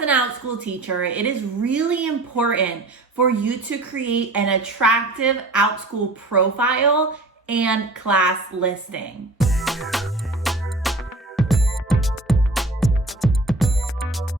As an Outschool teacher, it is really important for you to create an attractive Outschool profile and class listing.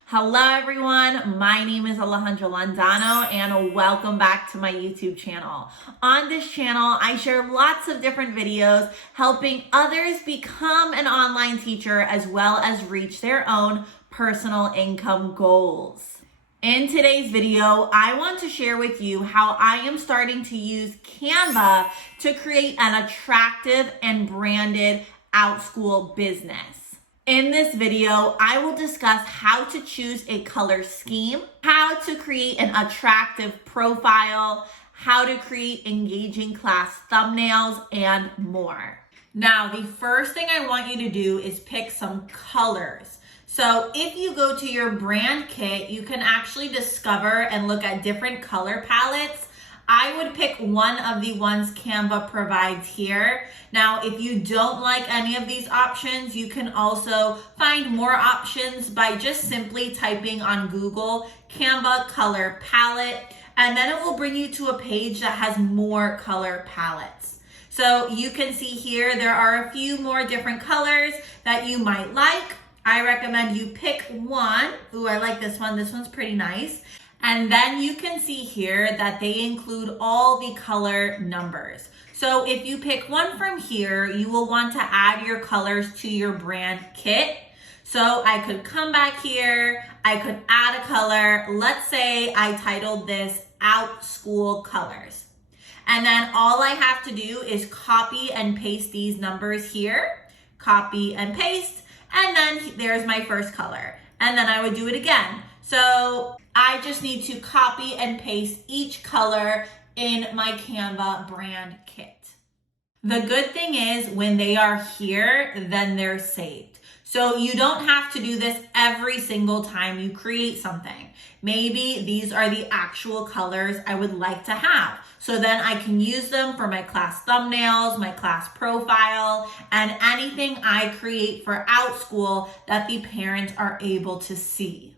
Hello everyone, my name is Alejandra Landano and welcome back to my YouTube channel. On this channel, I share lots of different videos helping others become an online teacher as well as reach their own personal income goals. In today's video, I want to share with you how I am starting to use Canva to create an attractive and branded Outschool business. In this video, I will discuss how to choose a color scheme, how to create an attractive profile, how to create engaging class thumbnails, and more. Now, the first thing I want you to do is pick some colors. So if you go to your brand kit, you can actually discover and look at different color palettes. I would pick one of the ones Canva provides here. Now, if you don't like any of these options, you can also find more options by just simply typing on Google Canva color palette, and then it will bring you to a page that has more color palettes. So you can see here, there are a few more different colors that you might like. I recommend you pick one. Ooh, I like this one. This one's pretty nice. And then you can see here that they include all the color numbers. So if you pick one from here, you will want to add your colors to your brand kit. So I could come back here, I could add a color. Let's say I titled this Outschool Colors. And then all I have to do is copy and paste these numbers here, copy and paste, and then there's my first color. And then I would do it again. So I just need to copy and paste each color in my Canva brand kit. The good thing is when they are here, then they're saved. So you don't have to do this every single time you create something. Maybe these are the actual colors I would like to have. So then I can use them for my class thumbnails, my class profile, and anything I create for Outschool that the parents are able to see.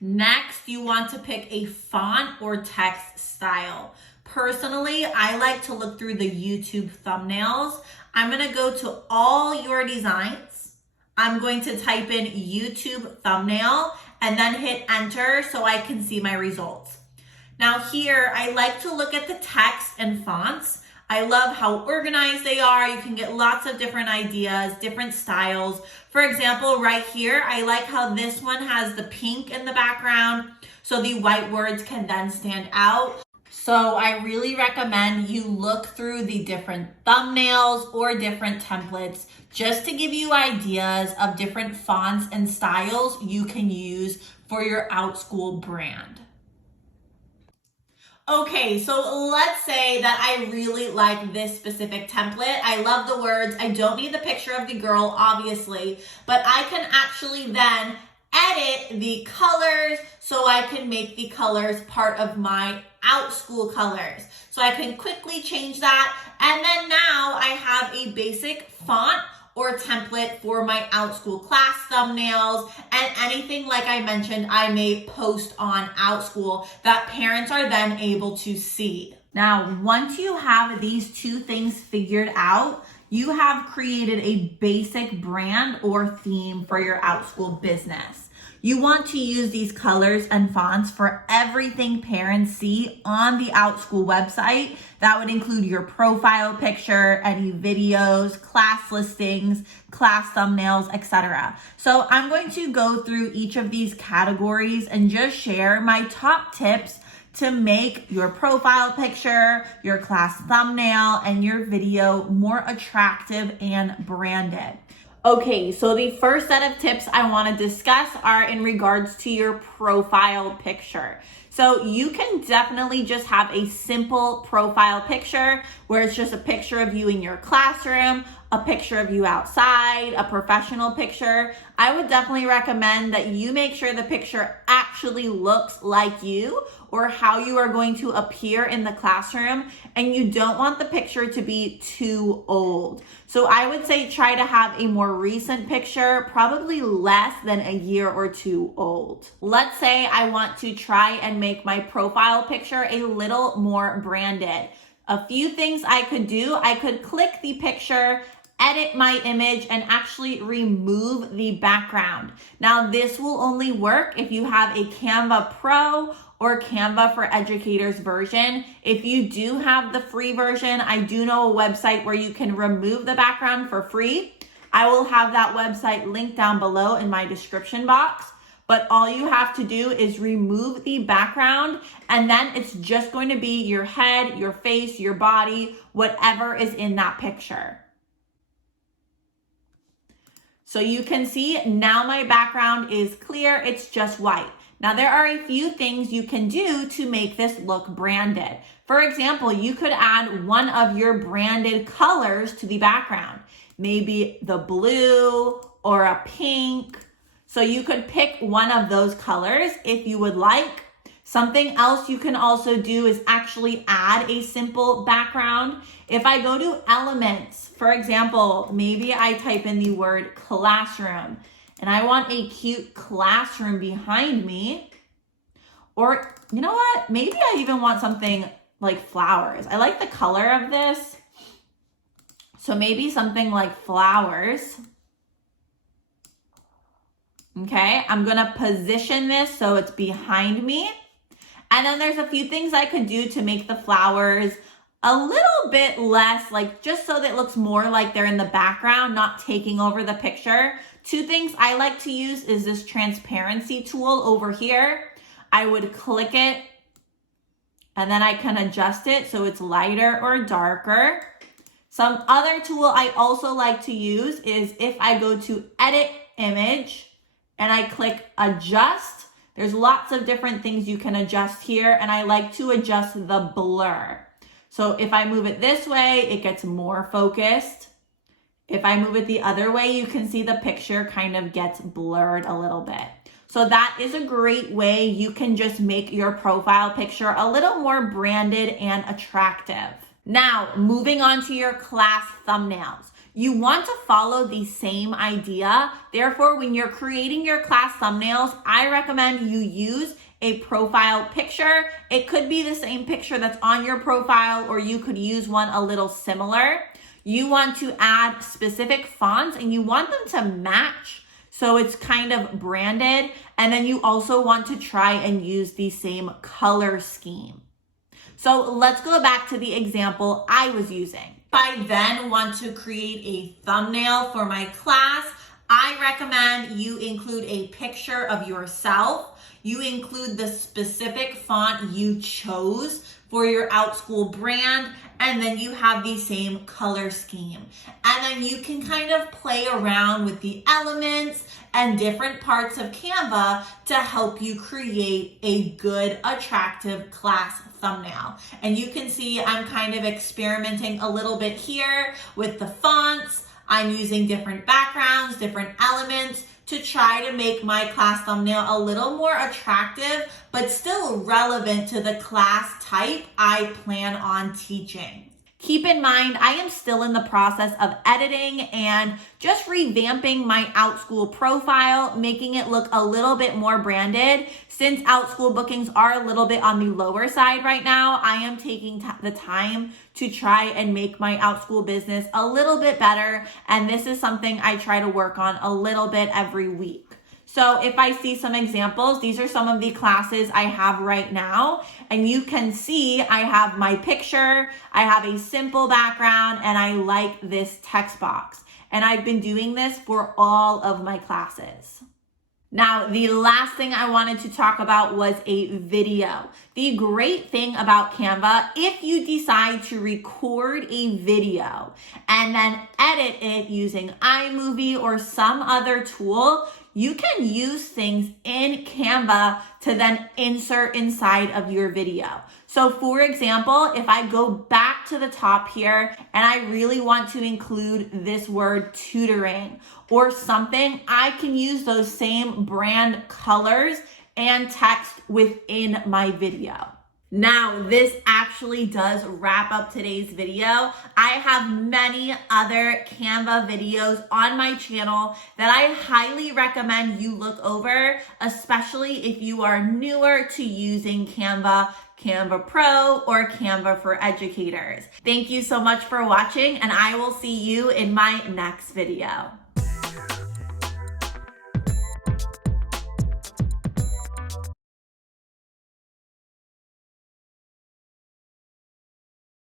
Next, you want to pick a font or text style. Personally, I like to look through the YouTube thumbnails. I'm going to go to all your designs. I'm going to type in YouTube thumbnail and then hit enter so I can see my results. Now here, I like to look at the text and fonts. I love how organized they are. You can get lots of different ideas, different styles. For example, right here, I like how this one has the pink in the background, so the white words can then stand out. So I really recommend you look through the different thumbnails or different templates just to give you ideas of different fonts and styles you can use for your Outschool brand. Okay, so let's say that I really like this specific template. I love the words. I don't need the picture of the girl, obviously, but I can actually then edit the colors so I can make the colors part of my Outschool colors. So I can quickly change that. And then now I have a basic font or template for my Outschool class thumbnails and anything like I mentioned I may post on Outschool that parents are then able to see. Now, once you have these two things figured out, you have created a basic brand or theme for your Outschool business. You want to use these colors and fonts for everything parents see on the Outschool website. That would include your profile picture, any videos, class listings, class thumbnails, etc. So I'm going to go through each of these categories and just share my top tips to make your profile picture, your class thumbnail, and your video more attractive and branded. Okay, so the first set of tips I want to discuss are in regards to your profile picture. So you can definitely just have a simple profile picture where it's just a picture of you in your classroom, a picture of you outside, a professional picture. I would definitely recommend that you make sure the picture actually looks like you or how you are going to appear in the classroom, and you don't want the picture to be too old. So I would say try to have a more recent picture, probably less than a year or two old. Let's say I want to try and make my profile picture a little more branded. A few things I could do: I could click the picture, edit my image, and actually remove the background. Now, this will only work if you have a Canva Pro or Canva for Educators version. If you do have the free version, I do know a website where you can remove the background for free. I will have that website linked down below in my description box. But all you have to do is remove the background, and then it's just going to be your head, your face, your body, whatever is in that picture. So you can see now my background is clear, it's just white. Now there are a few things you can do to make this look branded. For example, you could add one of your branded colors to the background, maybe the blue or a pink. So you could pick one of those colors if you would like. Something else you can also do is actually add a simple background. If I go to elements, for example, maybe I type in the word classroom and I want a cute classroom behind me. Or you know what? Maybe I even want something like flowers. I like the color of this. So maybe something like flowers. Okay, I'm gonna position this so it's behind me. And then there's a few things I could do to make the flowers a little bit less, like just so that it looks more like they're in the background, not taking over the picture. Two things I like to use is this transparency tool over here. I would click it and then I can adjust it so it's lighter or darker. Some other tool I also like to use is if I go to edit image and I click adjust, there's lots of different things you can adjust here, and I like to adjust the blur. So if I move it this way, it gets more focused. If I move it the other way, you can see the picture kind of gets blurred a little bit. So that is a great way you can just make your profile picture a little more branded and attractive. Now, moving on to your class thumbnails. You want to follow the same idea. Therefore, when you're creating your class thumbnails, I recommend you use a profile picture. It could be the same picture that's on your profile, or you could use one a little similar. You want to add specific fonts and you want them to match, so it's kind of branded. And then you also want to try and use the same color scheme. So let's go back to the example I was using. If I then want to create a thumbnail for my class, I recommend you include a picture of yourself. You include the specific font you chose for your Outschool brand, and then you have the same color scheme. And then you can kind of play around with the elements and different parts of Canva to help you create a good, attractive class thumbnail. And you can see I'm kind of experimenting a little bit here with the fonts. I'm using different backgrounds, different elements to try to make my class thumbnail a little more attractive, but still relevant to the class type I plan on teaching. Keep in mind, I am still in the process of editing and just revamping my Outschool profile, making it look a little bit more branded. Since Outschool bookings are a little bit on the lower side right now, I am taking the time to try and make my Outschool business a little bit better. And this is something I try to work on a little bit every week. So if I see some examples, these are some of the classes I have right now. And you can see I have my picture, I have a simple background, and I like this text box. And I've been doing this for all of my classes. Now, the last thing I wanted to talk about was a video. The great thing about Canva, if you decide to record a video and then edit it using iMovie or some other tool, you can use things in Canva to then insert inside of your video. So for example, if I go back to the top here and I really want to include this word tutoring or something, I can use those same brand colors and text within my video. Now, this actually does wrap up today's video. I have many other Canva videos on my channel that I highly recommend you look over, especially if you are newer to using Canva, Canva Pro, or Canva for Educators. Thank you so much for watching, and I will see you in my next video.